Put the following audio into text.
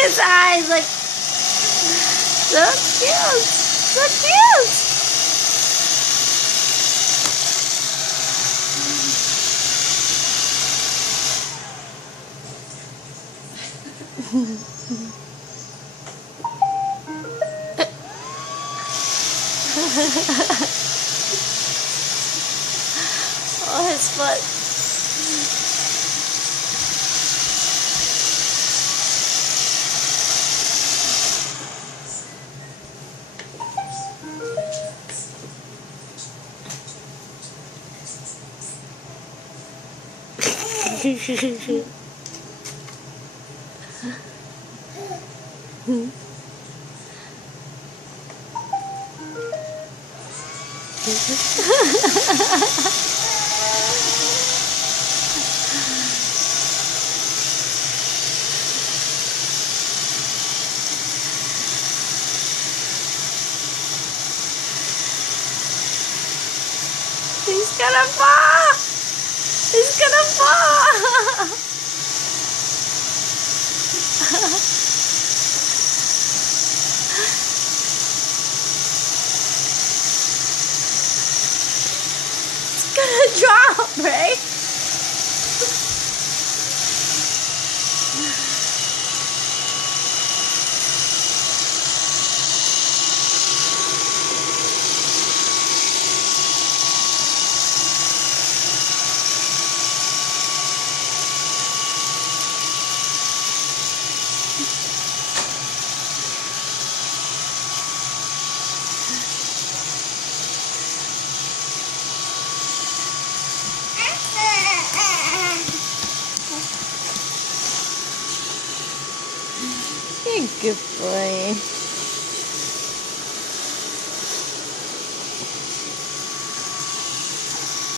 his eyes, like, so cute. So cute. Oh, his foot. He's gonna fall! He's gonna fall! It's gonna drop, right? You're a good boy.